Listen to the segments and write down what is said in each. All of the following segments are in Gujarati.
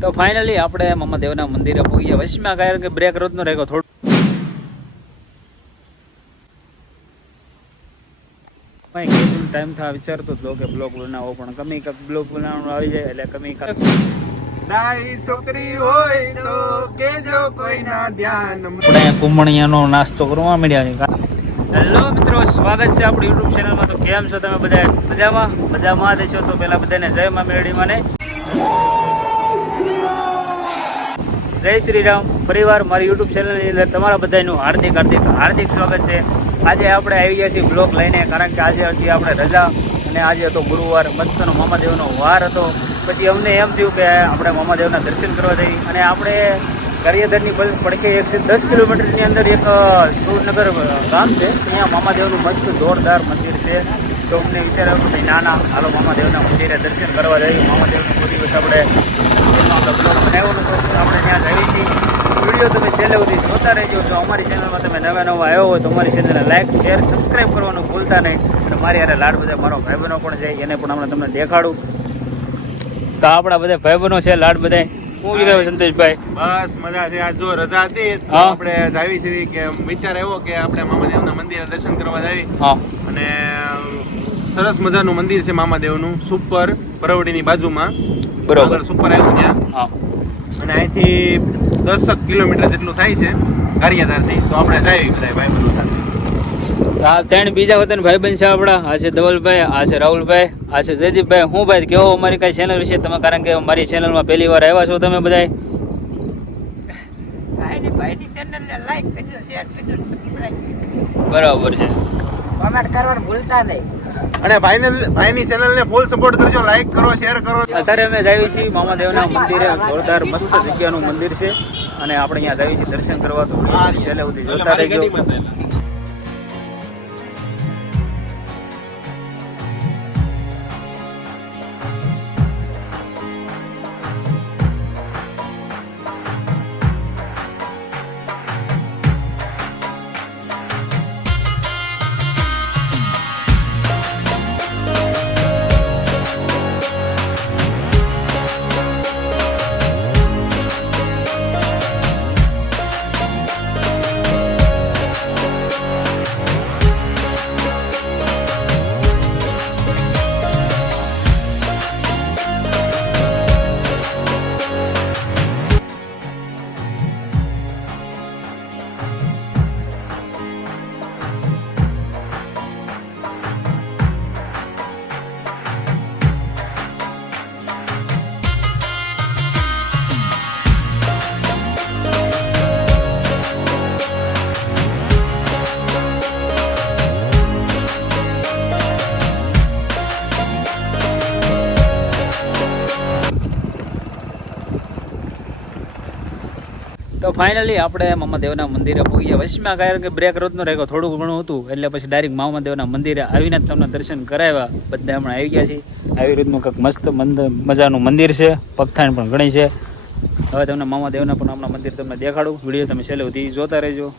તો ફાઇનલી આપણે મમ્મદેવના મંદિરે પહોંચી ગયા વચમાં કારણ કે બ્રેક રોજનો રહ્યો થોડો. કંઈ કેટલું ટાઈમ થા વિચારતો હતો કે બ્લોગ બનાવો પણ કમી કાંક બ્લોગ બનાવવાનું આવી જાય એટલે કમી કાંક નાઈ છોકરી હોય તો કેજો કોઈના ધ્યાન. આપણે કુંભણિયાનો નાસ્તો કરવા મળ્યા હેલો મિત્રો સ્વાગત છે આપણી યુટ્યુબ ચેનલમાં તો કેમ છો તમે બધા મજામાં? મજામાં જ તો પહેલા બધાને જય મા મેરડીમાં ને જય શ્રી રામ ફરીવાર મારી યુટ્યુબ ચેનલની અંદર તમારા બધાનું હાર્દિક હાર્દિક હાર્દિક સ્વાગત છે. આજે આપણે આવી ગયા છીએ બ્લોગ લઈને, કારણ કે આજે હતી આપણે રજા અને આજે હતો ગુરુવાર. મસ્તનો મામાદેવનો વાર હતો. પછી અમને એમ થયું કે આપણે મામાદેવના દર્શન કરવા જઈએ. અને આપણે ગારિયાધરની પડ- પડખે એકસો દસ કિલોમીટરની અંદર એક સુરનગર ગામ છે. ત્યાં મામાદેવનું મસ્ત જોરદાર મંદિર છે. તો અમને વિચાર આવ્યો કે ના ના, હાલો મામાદેવના મંદિરે દર્શન કરવા જઈએ. મામાદેવનો કોઈ દિવસ આપણે આપણે બ્લોગ બનાવ્યો હતો આપણે ત્યાં જઈએ છીએ વીડિયો તમે છેલ્લે સુધી જોતા રહેજો જો અમારી ચેનલમાં તમે નવા નવા આવ્યો હોય તો અમારી ચેનલને લાઈક શેર સબસ્ક્રાઈબ કરવાનું ભૂલતા નહીં અને મારી યારે લાડ બધા મારો ભાઈબંધો પણ છે એને પણ હમણાં તમને દેખાડું તો આપણા બધા ભાઈબંધો છે લાડ બધા હું રહ્યો સંતોષભાઈ? બસ મજા છે. આ જો રજા હતી તો આપણે જાવી છે કે વિચાર આવ્યો કે આપણે મામાદેવના મંદિરે દર્શન કરવા જાવી. અને સરસ મજાનું મંદિર છે મામાદેવનું સુપર પરવડીની બાજુમાં. બરોબર. સુપર આવ્યું ત્યાં. હા. અને અહીંથી દસક કિલોમીટર જેટલું થાય છે ગારિયાધારથી. તો આપણે જઈએ બધા ભાઈ બંધુ સાથે. આ ત્રણ બીજા વતન ભાઈબંધ છે આપણા. આ છે ધવલભાઈ આ છે રાહુલભાઈ આ છે જયદીપભાઈ. હું ભાઈ કેવો અમારી કઈ ચેનલ વિશે તમે? કારણ કે મારી ચેનલમાં પહેલી વાર આવ્યા છો તમે સબસ્ક્રાઇબ બરાબર છે. કોમેન્ટ કરવાનું ભૂલતા નહીં. અને ભાઈને ભાઈની ચેનલને ફૂલ સપોર્ટ કરજો લાઈક કરો શેર કરો. અત્યારે અમે જઈએ છીએ મામાદેવના મંદિરે જોરદાર મસ્ત જગ્યાનું મંદિર છે. અને આપણે અહીંયા જઈએ છીએ દર્શન કરવા તો છેલ્લે સુધી જોતા રહેજો. ફાઇનલી આપણે મામાદેવના મંદિરે પહોંચી ગયા વચમાં કારણ કે બ્રેક રોજનો રહ્યો થોડું ઘણું હતું, એટલે પછી ડાયરેક્ટ મામાદેવના મંદિરે આવીને જ તમને દર્શન કરાવ્યા. બધા હમણાં આવી ગયા છે આવી રીતનું કંઈક મસ્ત મંદ- મજાનું મંદિર છે. પગથાણ પણ ઘણી છે. હવે તમને મામાદેવના પણ હમણાં મંદિર તમને દેખાડું. વીડિયો તમે છેલ્લે સુધી જોતા રહેજો.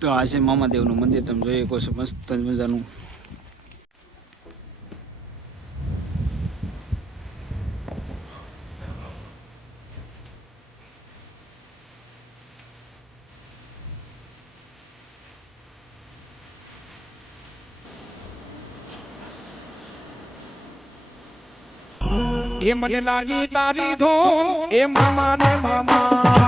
તો આ છે મામાદેવનું મંદિર. તમે જોઈ શકો છો, મસ્ત મજાનું. એ મને લાગી તારી ધૂન, એ મામા ને મામા.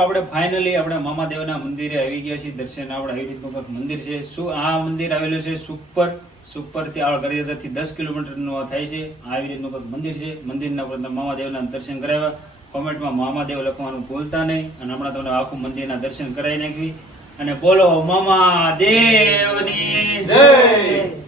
મિત્રો આપણે ફાઇનલી આપણે મામાદેવના મંદિરે આવી ગયા છીએ, દર્શન આપણે આવી રીતનું મંદિર છે. શું આ મંદિર આવેલું છે? સુપર, સુપરથી આ ગરિયાદરથી દસ કિલોમીટરનું થાય છે. આવી રીતનું કંઈક મંદિર છે. મંદિરના પર મામાદેવના દર્શન કરાવ્યા. કોમેન્ટમાં મામાદેવ લખવાનું ભૂલતા નહીં અને હમણાં તમને આખું મંદિરના દર્શન કરાવી નાખવી અને બોલો, મામાદેવની જય.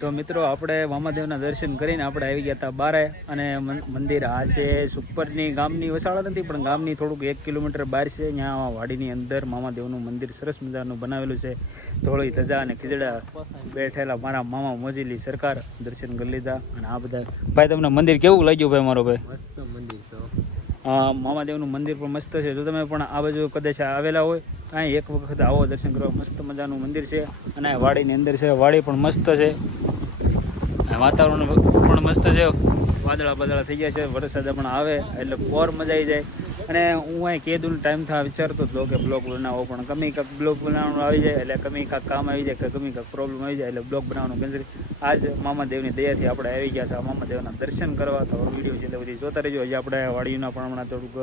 તો મિત્રો આપણે મામાદેવના દર્શન કરીને આપણે આવી ગયા હતા બારે અને મંદિર આ છે સુપરની ગામની વસાળા નથી પણ ગામની થોડુંક એક કિલોમીટર બહાર છે. ત્યાં વાડીની અંદર મામાદેવનું મંદિર સરસ મજાનું બનાવેલું છે. ધોળી ધજા અને ખીજડા બેઠેલા મારા મામા મોજીલી સરકાર દર્શન કરી લીધા. અને આ બધા ભાઈ તમને મંદિર કેવું લાગ્યું ભાઈ મારો ભાઈ? મસ્ત મંદિર મામાદેવનું મંદિર પણ મસ્ત છે. જો તમે પણ આ બાજુ કદાચ આવેલા હોય અહીં એક વખત આવો, દર્શન કરવા મસ્ત મજાનું મંદિર છે અને વાડીની અંદર છે. વાડી પણ મસ્ત છે. વાતાવરણ પણ મસ્ત છે. વાદળા બાદળા થઈ ગયા છે. વરસાદ પણ આવે, એટલે પોર મજા આવી જાય. અને હું અહીં કેદું ટાઈમ થા વિચારતો હતો કે બ્લોગ બનાવો, પણ કમી કાંક બ્લોગ બનાવવાનું આવી જાય, એટલે કમી કાંક કામ આવી જાય કે કમી કાંક પ્રોબ્લેમ આવી જાય, એટલે બ્લોગ બનાવવાનું કેન્સલ આજ મામાદેવની દયાથી આપણે આવી ગયા હતા. મામાદેવના દર્શન કરવા, તો વીડિયો છે એટલે બધી જોતા રહેજો. હજી આપણે વાડીના પણ હમણાં થોડુંક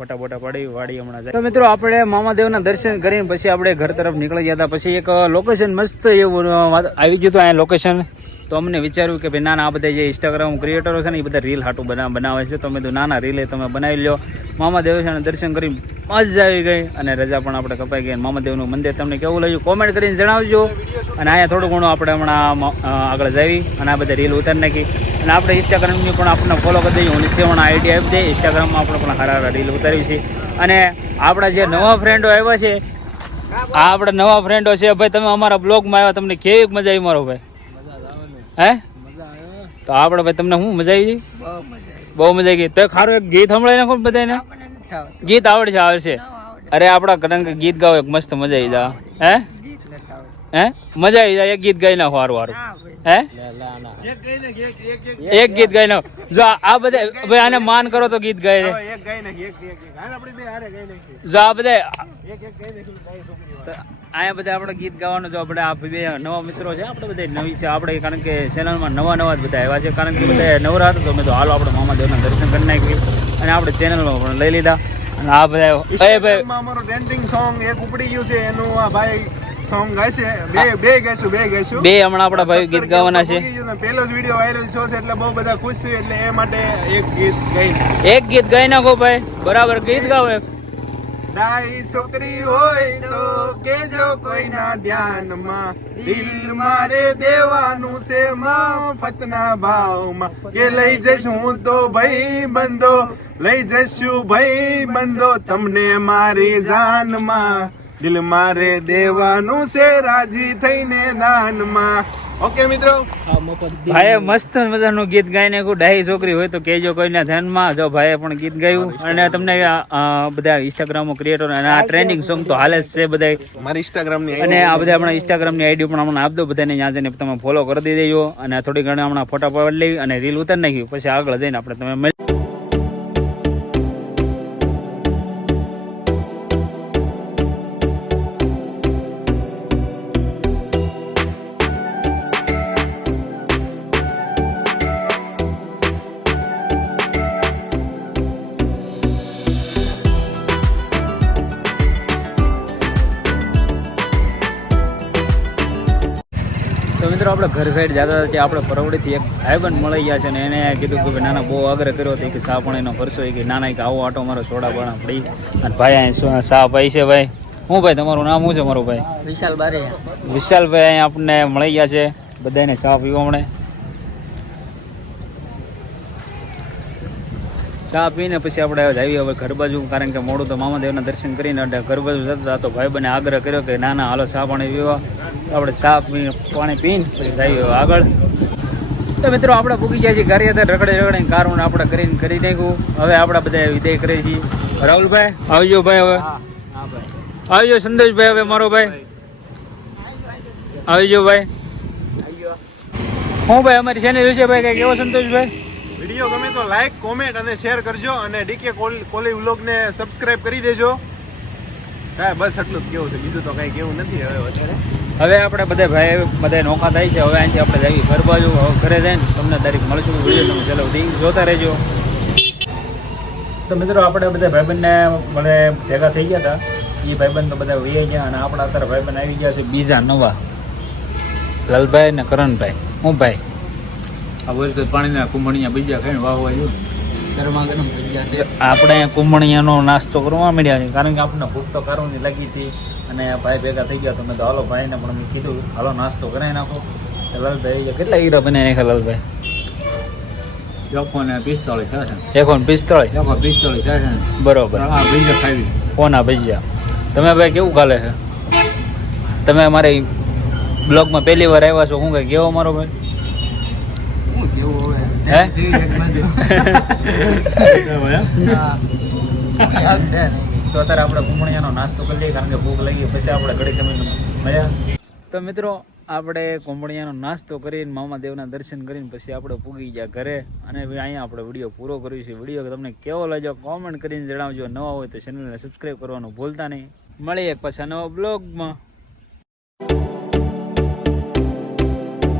ફોટા પાડી, વાડી હમણાં જાય. તો મિત્રો આપણે મામાદેવના દર્શન કરીને પછી આપણે ઘર તરફ નીકળી ગયા હતા. પછી એક લોકેશન મસ્ત એવું આવી ગયું હતું અહીંયા લોકેશન તો અમને વિચાર્યું કે ભાઈ ના ના આ બધા જે ઇન્સ્ટાગ્રામ ક્રિએટરો છે ને, એ બધા રીલ હાટું બના, બનાવે છે. તો મેં તો ના ના રીલે તમે બનાવી લો મામાદેવના દર્શન કરી મજા આવી ગઈ અને રજા પણ આપણે કપાઈ ગઈ. મામાદેવનું મંદિર તમને કેવું લાગ્યું કોમેન્ટ કરીને જણાવજો. અને અહીંયા થોડું ઘણું આપણે હમણાં આગળ જાવી અને આ બધા રીલ ઉતારી નાખી. અને આપણે ઇન્સ્ટાગ્રામની પણ આપણને ફોલો કરી દઈએ. હું નીચે પણ આઈડી આપી દઈએ ઇન્સ્ટાગ્રામમાં આપણે પણ સારા સારા રીલ ઉતારી છે અને આપણા જે નવા ફ્રેન્ડો આવ્યા છે આ આપણા નવા ફ્રેન્ડો છે ભાઈ તમે અમારા બ્લોગમાં આવ્યા તમને કેવી મજા આવી મારો ભાઈ? હે? તો આપણે ભાઈ તમને શું મજા આવી? બહુ મજા આવી ગઈ. તો ખારું એક ગીત સંભળાય નાખો બધાને ગીત આવડશે આવડશે અરે આપણા કારણ કે ગીત ગાવ એક મસ્ત મજા આવી જા. હે? હે? મજા આવી જાય એક ગીત ગાઈ નાખો હારું હારું. હે? એક ગીત ગાઈ નાખો. જો આ- બધા ભાઈ આને માન કરો તો ગીત ગાય છે. એક ગઈ જો આ બધા અહીંયા બધા આપણે ગીત ગાવાનું જો આપણે આ બે નવા મિત્રો છે આપણે બધા નવી છે આપણે કારણ કે ચેનલમાં નવા નવા જ બધા આવ્યા છે કારણ કે બધા નવરા હતા તો મેં તો હાલો આપણે મામાદેવના દર્શન કરી નાખી અને આપણે ચેનલમાં પણ લઈ લીધા. અને આ બધા ભાઈ અમારો ટ્રેન્ડિંગ સોંગ એક ઉપડી ગયું છે એનું આ ભાઈ સોંગ ગાય બે બે ગાઈશું બે ગાઈશું બે હમણાં આપણા ભાઈ ગીત ગાવાના છે. પહેલો જ વીડિયો વાયરલ થયો છે એટલે બહુ બધા ખુશ છે એટલે એ માટે એક ગીત ગાઈ એક ગીત ગાઈ નાખો ભાઈ. બરાબર ગીત ગાવ એક. ડાઈ છોકરી હોય તો કેજો કોઈના ધ્યાનમાં. દિલ મારે દેવાનું છે મફતના ભાવમાં. કે લઈ જઈશ હું તો ભાઈ બંધો લઈ જઈશું ભાઈ બંધો. તમને મારી જાનમાં દિલ મારે દેવાનું છે રાજી થઈને દાનમાં. ઓકે મિત્રો? ભાઈએ મસ્ત મજાનું ગીત ગાઈને કોઈ ડાહી છોકરી હોય તો કહેજો કોઈના ધ્યાનમાં. જો ભાઈએ પણ ગીત ગાયું અને તમને બધા ઇન્સ્ટાગ્રામ ક્રિએટર અને આ ટ્રેન્ડિંગ સોંગ તો હાલે જ છે બધા મારી ઇન્સ્ટાગ્રામની અને આ બધા. આપણા ઇન્સ્ટાગ્રામની આઈડી પણ હમણાં આપજો બધાને ત્યાં જઈને તમે ફોલો કરી દેજો. અને થોડી ઘણી હમણાં ફોટા પાડી લઈ અને રીલ ઉતારી નાખી પછી આગળ જઈને આપણે તમે તો મિત્રો આપણે ઘર સાઈડ જતા હતા ત્યાં આપણે પરવડીથી એક ભાઈબંધ મળી ગયા છે ને એને કીધું કે ભાઈ નાના બહુ આગ્રહ કર્યો હતો કે સા એનો ખર્ચો કે નાના કે આવો આટો મારો સોડા પણ પડી. અને ભાઈ અહીં સા ભાઈ છે ભાઈ? હું ભાઈ તમારું નામ શું છે મારું ભાઈ? વિશાલ બારે વિશાલભાઈ અહીં આપણને મળી ગયા છે. બધાને ચા પીવા હમણે ચા પીને પછી આપણે જઈએ હવે ઘર બાજુ કારણ કે મોડું તો મામાદેવના દર્શન કરીને એટલે ઘર બાજુ જતા તો ભાઈ બને આગ્રહ કર્યો કે ના ના હાલો ચા પાણી પીવા. આપણે ચા પાણી પીને પછી જઈએ આગળ. તો મિત્રો આપણે પૂગી ગયા છીએ. ઘરે હતા રગડે રગડે કારણ આપણે કરીને કરી નાખ્યું. હવે આપણે બધા વિદાય કરીએ છીએ. રાહુલભાઈ આવજો ભાઈ હવે. આવજો સંતોષભાઈ હવે મારો ભાઈ. આવજો ભાઈ. હું ભાઈ અમારી ચેનલ વિશે ભાઈ કઈ કેવો સંતોષભાઈ? વીડિયો ગમે તો લાઈક કોમેન્ટ અને શેર કરજો અને ડીકે કોલી વ્લોગને સબસ્ક્રાઇબ કરી દેજો. હા, બસ એટલું જ કેવું છે. બીજું તો કાંઈ કેવું નથી હવે અત્યારે હવે આપણે બધા ભાઈ, બધા નોખા થાય છે. હવે અહીંથી આપણે જઈએ ઘર બાજુ. ઘરે જઈને તમને તારીખ મળશું. વીડિયો તમે ચાલો જોતા રહેજો. તો મિત્રો, આપણે બધા ભાઈબંધને મળે ભેગા થઈ ગયા હતા. એ ભાઈબંધ તો બધા વહી ગયા અને આપણા અત્યારે ભાઈબંધ આવી ગયા છે બીજા નવા. લાલભાઈ ને કરણભાઈ. હું ભાઈ. આ વરસાદ પાણીના કુંભણિયા બીજા ખાઈને વાવવા વાહ ગરમા ગરમ થઈ ગયા છે. આપણે કુંભણિયાનો નાસ્તો કરવા મળ્યા છે કારણ કે આપણને ભૂખ તો કરવાની લાગી હતી અને ભાઈ ભેગા થઈ ગયા તો મેં તો હાલો ભાઈને પણ મેં કીધું હાલો નાસ્તો કરાવી નાખો. લાલભાઈ કેટલા હીરા બને નાખ્યા લાલભાઈ? એકો ને પિસ્તાળીસ થશે એકો ને પિસ્તાળીસ? ચોખ્ખો પિસ્તાળીસ થશે બરોબર. આ બીજો ખાવી. કોના ભજીયા? તમે ભાઈ કેવું ખાલે છે? તમે અમારી બ્લોગમાં પહેલી વાર આવ્યા છો શું કંઈ કેવો મારો ભાઈ? હે? તો આપણે કુંભણિયાનો નાસ્તો કરી કારણ કે ભૂખ લાગી પછી આપણે ઘડી જમીને મળ્યા તો મિત્રો, આપણે કુંભણિયાનો નાસ્તો કરીને મામા દર્શન કરીને પછી આપણે પૂગી ગયા ઘરે. અને અહીંયા આપણે વીડિયો પૂરો કર્યો છે. વીડિયો તમને કેવો લાગ્યો કોમેન્ટ કરીને જણાવજો. નવા હોય તો ચેનલને સબસ્ક્રાઈબ કરવાનું ભૂલતા નહીં. મળીએ પાછા નવા બ્લોગમાં